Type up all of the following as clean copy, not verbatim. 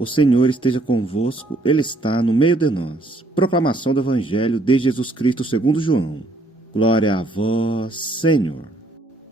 O Senhor esteja convosco, Ele está no meio de nós. Proclamação do Evangelho de Jesus Cristo segundo João. Glória a vós, Senhor.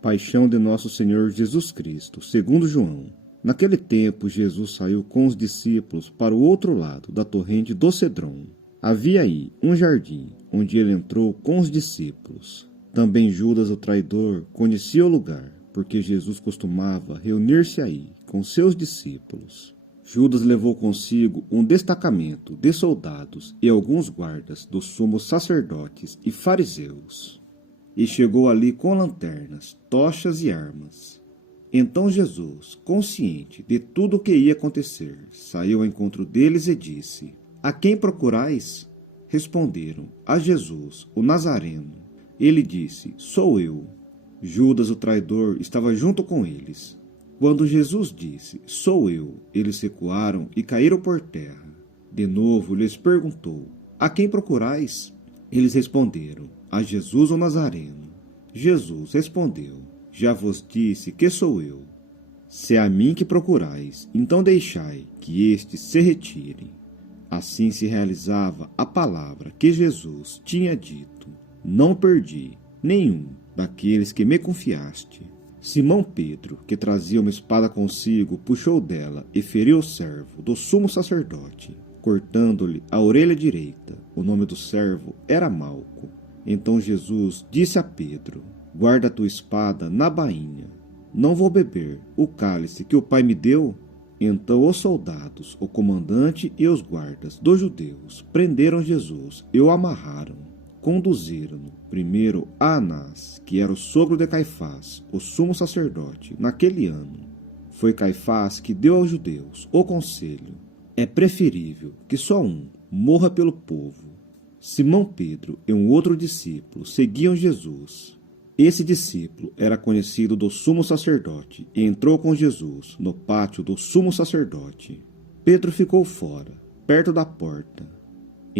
Paixão de nosso Senhor Jesus Cristo, segundo João. Naquele tempo, Jesus saiu com os discípulos para o outro lado da torrente do Cedron. Havia aí um jardim, onde ele entrou com os discípulos. Também Judas, o traidor, conhecia o lugar, porque Jesus costumava reunir-se aí com seus discípulos. Judas levou consigo um destacamento de soldados e alguns guardas dos sumos sacerdotes e fariseus. E chegou ali com lanternas, tochas e armas. Então Jesus, consciente de tudo o que ia acontecer, saiu ao encontro deles e disse: A quem procurais? Responderam: A Jesus, o Nazareno. Ele disse: Sou eu. Judas, o traidor, estava junto com eles. Quando Jesus disse: Sou eu, eles recuaram e caíram por terra. De novo lhes perguntou: A quem procurais? Eles responderam: A Jesus, o Nazareno. Jesus respondeu: Já vos disse que sou eu. Se é a mim que procurais, então deixai que este se retire. Assim se realizava a palavra que Jesus tinha dito: Não perdi nenhum daqueles que me confiaste. Simão Pedro, que trazia uma espada consigo, puxou dela e feriu o servo do sumo sacerdote, cortando-lhe a orelha direita. O nome do servo era Malco. Então Jesus disse a Pedro: Guarda a tua espada na bainha. Não vou beber o cálice que o Pai me deu? Então os soldados, o comandante e os guardas dos judeus prenderam Jesus e o amarraram. Conduziram-no primeiro a Anás, que era o sogro de Caifás, o sumo sacerdote, naquele ano. Foi Caifás que deu aos judeus o conselho: é preferível que só um morra pelo povo. Simão Pedro e um outro discípulo seguiam Jesus. Esse discípulo era conhecido do sumo sacerdote e entrou com Jesus no pátio do sumo sacerdote. Pedro ficou fora, perto da porta.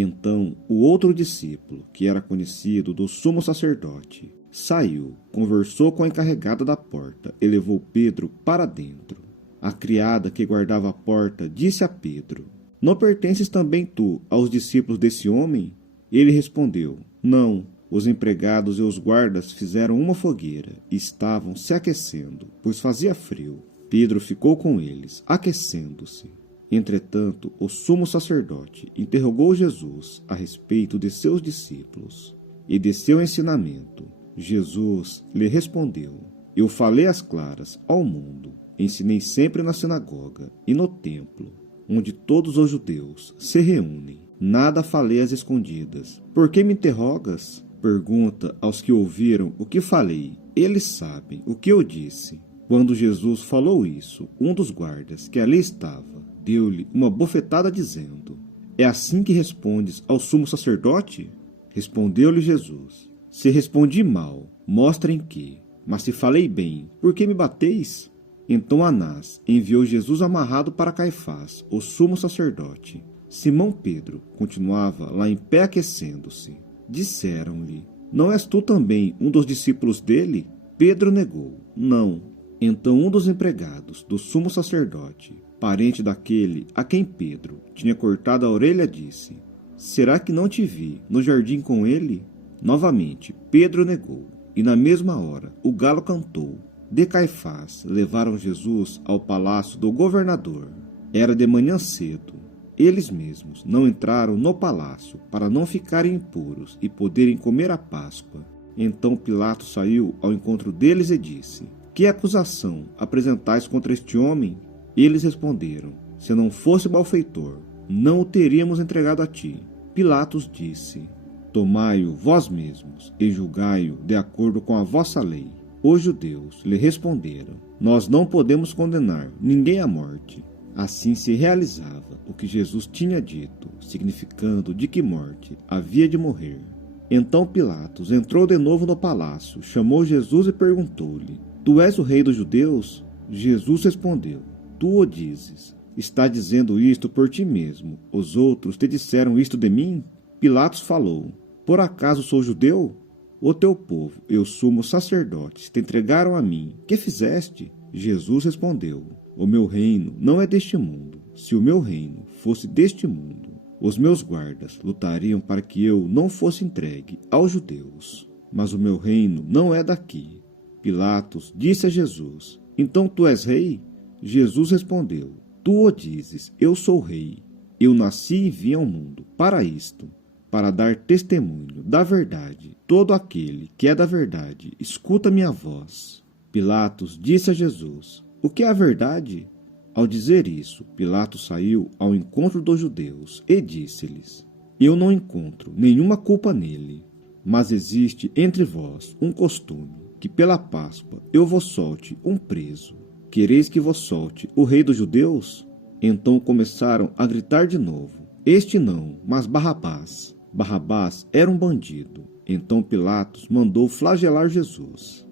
Então o outro discípulo, que era conhecido do sumo sacerdote, saiu, conversou com a encarregada da porta e levou Pedro para dentro. A criada que guardava a porta disse a Pedro: Não pertences também tu aos discípulos desse homem? Ele respondeu: Não. Os empregados e os guardas fizeram uma fogueira e estavam se aquecendo, pois fazia frio. Pedro ficou com eles, aquecendo-se. Entretanto, o sumo sacerdote interrogou Jesus a respeito de seus discípulos e de seu ensinamento. Jesus lhe respondeu: Eu falei às claras ao mundo, ensinei sempre na sinagoga e no templo, onde todos os judeus se reúnem. Nada falei às escondidas. Por que me interrogas? Pergunta aos que ouviram o que falei. Eles sabem o que eu disse. Quando Jesus falou isso, um dos guardas que ali estava deu-lhe uma bofetada dizendo: É assim que respondes ao sumo sacerdote? Respondeu-lhe Jesus: Se respondi mal, mostrem que. Mas se falei bem, por que me bateis? Então Anás enviou Jesus amarrado para Caifás, o sumo sacerdote. Simão Pedro continuava lá em pé aquecendo-se. Disseram-lhe: Não és tu também um dos discípulos dele? Pedro negou: Não. Então um dos empregados do sumo sacerdote, parente daquele a quem Pedro tinha cortado a orelha, disse: Será que não te vi no jardim com ele? Novamente Pedro negou, e na mesma hora o galo cantou. De Caifás levaram Jesus ao palácio do governador. Era de manhã cedo. Eles mesmos não entraram no palácio para não ficarem impuros e poderem comer a Páscoa. Então Pilatos saiu ao encontro deles e disse: Que acusação apresentais contra este homem? Eles responderam: Se não fosse malfeitor, não o teríamos entregado a ti. Pilatos disse: Tomai-o vós mesmos e julgai-o de acordo com a vossa lei. Os judeus lhe responderam: Nós não podemos condenar ninguém à morte. Assim se realizava o que Jesus tinha dito, significando de que morte havia de morrer. Então Pilatos entrou de novo no palácio, chamou Jesus e perguntou-lhe: Tu és o rei dos judeus? Jesus respondeu: Tu o dizes. Está dizendo isto por ti mesmo. Os outros te disseram isto de mim? Pilatos falou: Por acaso sou judeu? O teu povo e os sumos sacerdotes te entregaram a mim. Que fizeste? Jesus respondeu: o meu reino não é deste mundo. Se o meu reino fosse deste mundo, os meus guardas lutariam para que eu não fosse entregue aos judeus. Mas o meu reino não é daqui. Pilatos disse a Jesus: então tu és rei? Jesus respondeu: tu o dizes, eu sou rei. Eu nasci e vim ao mundo para isto, para dar testemunho da verdade. Todo aquele que é da verdade, escuta minha voz. Pilatos disse a Jesus: o que é a verdade? Ao dizer isso, Pilatos saiu ao encontro dos judeus e disse-lhes: eu não encontro nenhuma culpa nele, mas existe entre vós um costume, que pela Páscoa eu vos solte um preso. Quereis que vos solte o rei dos judeus? Então começaram a gritar de novo: este não, mas Barrabás. Barrabás era um bandido. Então Pilatos mandou flagelar Jesus.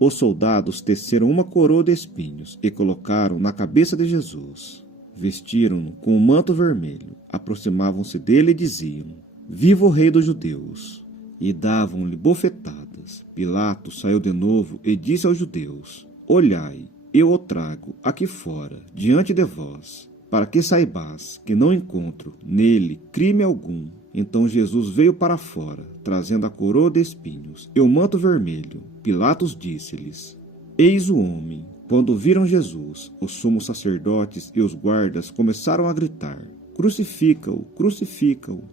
Os soldados teceram uma coroa de espinhos e colocaram na cabeça de Jesus. Vestiram-no com um manto vermelho, aproximavam-se dele e diziam: viva o rei dos judeus! E davam-lhe bofetadas. Pilatos saiu de novo e disse aos judeus: olhai, eu o trago aqui fora, diante de vós, para que saibais que não encontro nele crime algum. Então Jesus veio para fora, trazendo a coroa de espinhos e o manto vermelho. Pilatos disse-lhes: eis o homem. Quando viram Jesus, os sumos sacerdotes e os guardas começaram a gritar: crucifica-o, crucifica-o.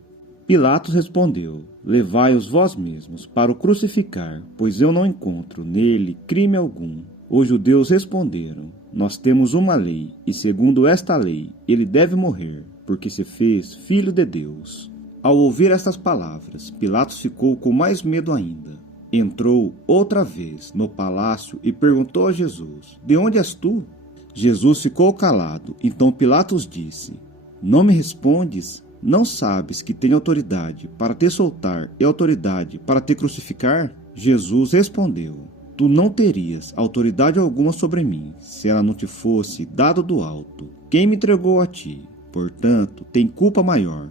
Pilatos respondeu: levai-os vós mesmos para o crucificar, pois eu não encontro nele crime algum. Os judeus responderam: nós temos uma lei, e segundo esta lei ele deve morrer, porque se fez filho de Deus. Ao ouvir estas palavras, Pilatos ficou com mais medo ainda. Entrou outra vez no palácio e perguntou a Jesus: de onde és tu? Jesus ficou calado. Então Pilatos disse: não me respondes? Não sabes que tenho autoridade para te soltar e autoridade para te crucificar? Jesus respondeu: tu não terias autoridade alguma sobre mim, se ela não te fosse dada do alto. Quem me entregou a ti, portanto, tem culpa maior.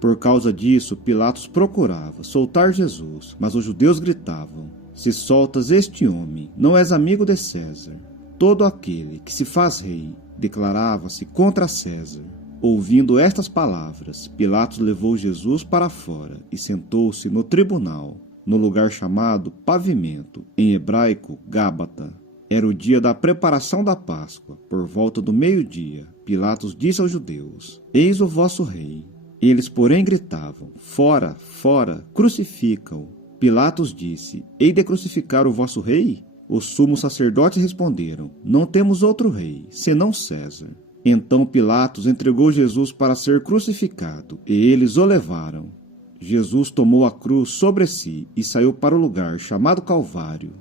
Por causa disso, Pilatos procurava soltar Jesus, mas os judeus gritavam: se soltas este homem, não és amigo de César. Todo aquele que se faz rei declarava-se contra César. Ouvindo estas palavras, Pilatos levou Jesus para fora e sentou-se no tribunal, no lugar chamado Pavimento, em hebraico Gábata. Era o dia da preparação da Páscoa. Por volta do meio-dia, Pilatos disse aos judeus: eis o vosso rei. Eles, porém, gritavam: fora, fora, crucifica-o. Pilatos disse: hei de crucificar o vosso rei? Os sumos sacerdotes responderam: não temos outro rei, senão César. Então Pilatos entregou Jesus para ser crucificado, e eles o levaram. Jesus tomou a cruz sobre si e saiu para o lugar chamado Calvário,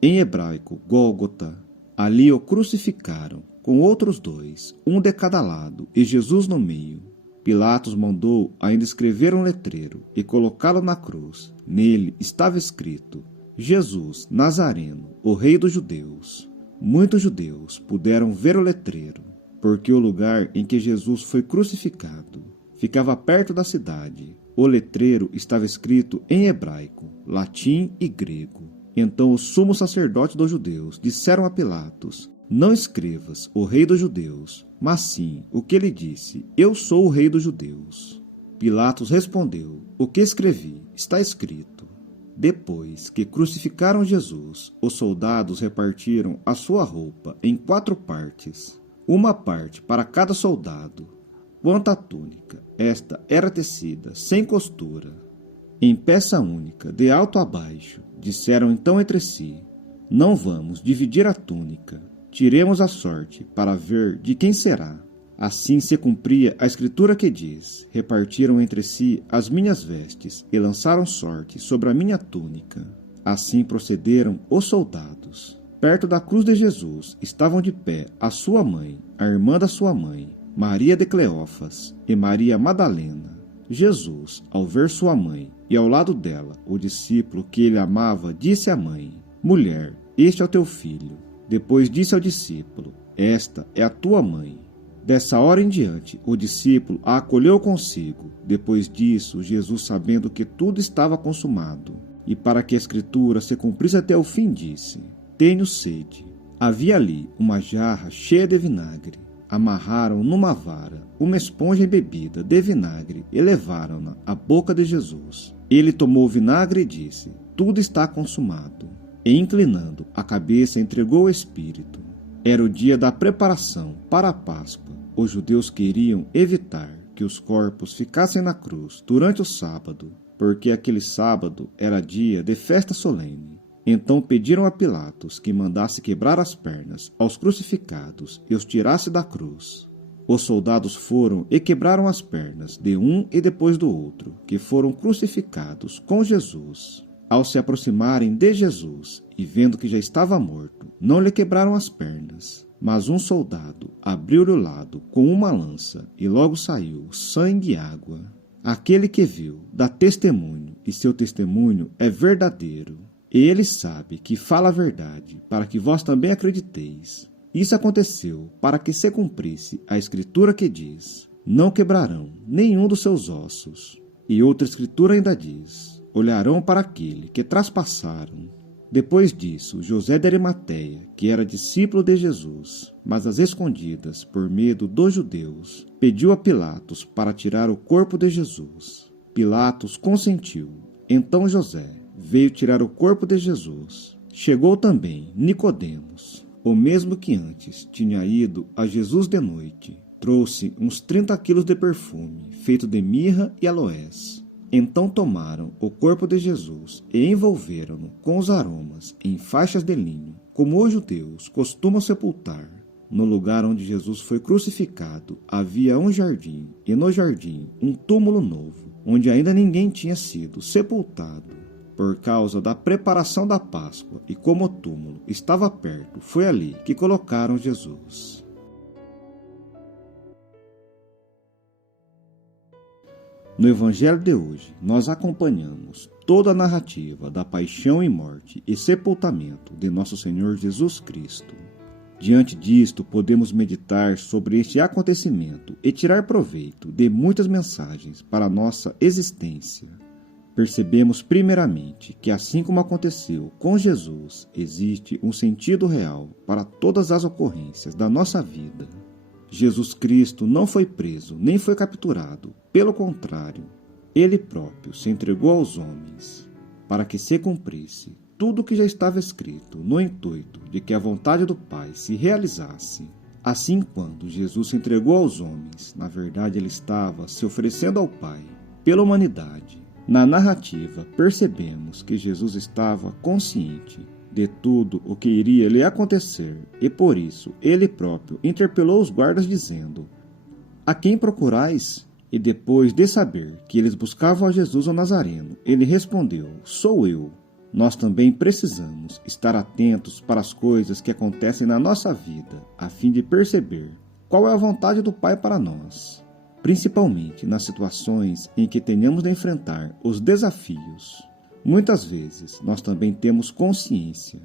em hebraico Gólgota. Ali o crucificaram, com outros dois, um de cada lado, e Jesus no meio. Pilatos mandou ainda escrever um letreiro e colocá-lo na cruz. Nele estava escrito: Jesus Nazareno, o rei dos judeus. Muitos judeus puderam ver o letreiro, porque o lugar em que Jesus foi crucificado ficava perto da cidade. O letreiro estava escrito em hebraico, latim e grego. Então os sumos sacerdotes dos judeus disseram a Pilatos: não escrevas o rei dos judeus, mas sim o que ele disse: eu sou o rei dos judeus. Pilatos respondeu: o que escrevi está escrito. Depois que crucificaram Jesus, os soldados repartiram a sua roupa em 4 partes, uma parte para cada soldado. Quanto à túnica, esta era tecida sem costura, em peça única, de alto a baixo. Disseram então entre si: não vamos dividir a túnica. Tiremos a sorte para ver de quem será. Assim se cumpria a escritura que diz: repartiram entre si as minhas vestes e lançaram sorte sobre a minha túnica. Assim procederam os soldados. Perto da cruz de Jesus estavam de pé a sua mãe, a irmã da sua mãe, Maria de Cleófas e Maria Madalena. Jesus, ao ver sua mãe e ao lado dela o discípulo que ele amava, disse à mãe: mulher, este é o teu filho. Depois disse ao discípulo: esta é a tua mãe. Dessa hora em diante, o discípulo a acolheu consigo. Depois disso, Jesus, sabendo que tudo estava consumado, e para que a escritura se cumprisse até o fim, disse: tenho sede. Havia ali uma jarra cheia de vinagre. Amarraram numa vara uma esponja embebida de vinagre e levaram-na à boca de Jesus. Ele tomou o vinagre e disse: tudo está consumado. E inclinando a cabeça, entregou o Espírito. Era o dia da preparação para a Páscoa. Os judeus queriam evitar que os corpos ficassem na cruz durante o sábado, porque aquele sábado era dia de festa solene. Então pediram a Pilatos que mandasse quebrar as pernas aos crucificados e os tirasse da cruz. Os soldados foram e quebraram as pernas de um e depois do outro, que foram crucificados com Jesus. Ao se aproximarem de Jesus e vendo que já estava morto, não lhe quebraram as pernas. Mas um soldado abriu-lhe o lado com uma lança e logo saiu sangue e água. Aquele que viu dá testemunho e seu testemunho é verdadeiro. E ele sabe que fala a verdade, para que vós também acrediteis. Isso aconteceu para que se cumprisse a escritura que diz: não quebrarão nenhum dos seus ossos. E outra escritura ainda diz: olharão para aquele que traspassaram. Depois disso, José de Arimateia, que era discípulo de Jesus, mas às escondidas por medo dos judeus, pediu a Pilatos para tirar o corpo de Jesus. Pilatos consentiu. Então José veio tirar o corpo de Jesus. Chegou também Nicodemos, o mesmo que antes tinha ido a Jesus de noite. Trouxe uns 30 quilos de perfume, feito de mirra e aloés. Então tomaram o corpo de Jesus e envolveram-no com os aromas em faixas de linho, como os judeus costumam sepultar. No lugar onde Jesus foi crucificado havia um jardim, e no jardim um túmulo novo, onde ainda ninguém tinha sido sepultado. Por causa da preparação da Páscoa e como o túmulo estava perto, foi ali que colocaram Jesus. No Evangelho de hoje, nós acompanhamos toda a narrativa da paixão e morte e sepultamento de nosso Senhor Jesus Cristo. Diante disto, podemos meditar sobre este acontecimento e tirar proveito de muitas mensagens para a nossa existência. Percebemos primeiramente que, assim como aconteceu com Jesus, existe um sentido real para todas as ocorrências da nossa vida. Jesus Cristo não foi preso nem foi capturado. Pelo contrário, ele próprio se entregou aos homens para que se cumprisse tudo o que já estava escrito no intuito de que a vontade do Pai se realizasse. Assim, quando Jesus se entregou aos homens, na verdade ele estava se oferecendo ao Pai pela humanidade. Na narrativa, percebemos que Jesus estava consciente de tudo o que iria lhe acontecer, e por isso ele próprio interpelou os guardas dizendo: a quem procurais? E depois de saber que eles buscavam a Jesus o Nazareno, ele respondeu: sou eu. Nós também precisamos estar atentos para as coisas que acontecem na nossa vida, a fim de perceber qual é a vontade do Pai para nós, principalmente nas situações em que tenhamos de enfrentar os desafios. Muitas vezes, nós também temos consciência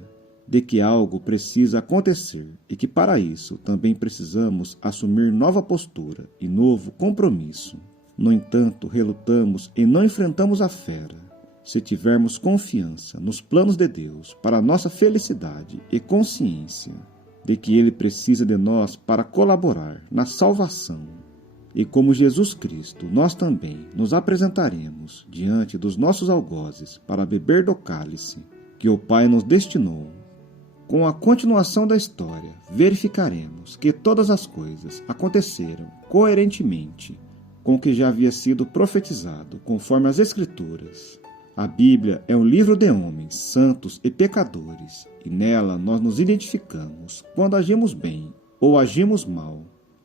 de que algo precisa acontecer e que para isso também precisamos assumir nova postura e novo compromisso. No entanto, relutamos e não enfrentamos a fera. Se tivermos confiança nos planos de Deus para a nossa felicidade e consciência de que Ele precisa de nós para colaborar na salvação, e como Jesus Cristo, nós também nos apresentaremos diante dos nossos algozes para beber do cálice que o Pai nos destinou. Com a continuação da história, verificaremos que todas as coisas aconteceram coerentemente com o que já havia sido profetizado, conforme as Escrituras. A Bíblia é um livro de homens santos e pecadores, e nela nós nos identificamos quando agimos bem ou agimos mal.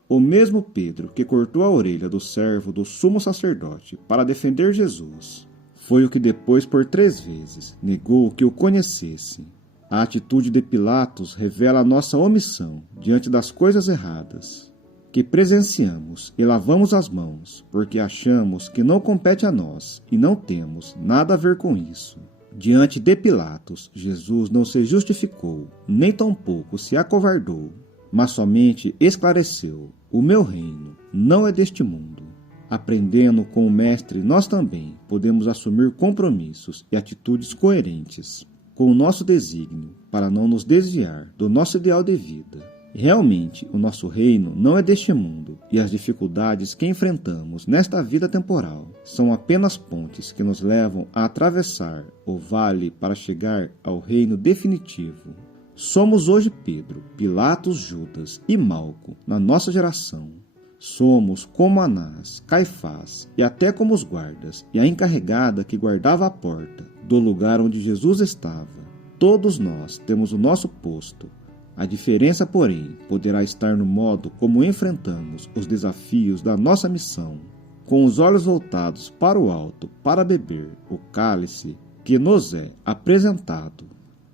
O mesmo Pedro que cortou a orelha do servo do sumo sacerdote para defender Jesus foi o que depois por 3 vezes negou que o conhecesse. A atitude de Pilatos revela a nossa omissão diante das coisas erradas que presenciamos e lavamos as mãos porque achamos que não compete a nós e não temos nada a ver com isso. Diante de Pilatos, Jesus não se justificou, nem tampouco se acovardou, mas somente esclareceu: o meu reino não é deste mundo. Aprendendo com o Mestre, nós também podemos assumir compromissos e atitudes coerentes. com o nosso desígnio para não nos desviar do nosso ideal de vida. Realmente, o nosso reino não é deste mundo e as dificuldades que enfrentamos nesta vida temporal são apenas pontes que nos levam a atravessar o vale para chegar ao reino definitivo. Somos hoje Pedro, Pilatos, Judas e Malco na nossa geração. Somos como Anás, Caifás e até como os guardas e a encarregada que guardava a porta do lugar onde Jesus estava. Todos nós temos o nosso posto. A diferença, porém, poderá estar no modo como enfrentamos os desafios da nossa missão, com os olhos voltados para o alto para beber o cálice que nos é apresentado,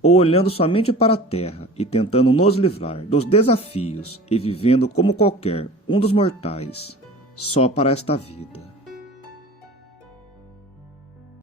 ou olhando somente para a terra e tentando nos livrar dos desafios e vivendo como qualquer um dos mortais, só para esta vida.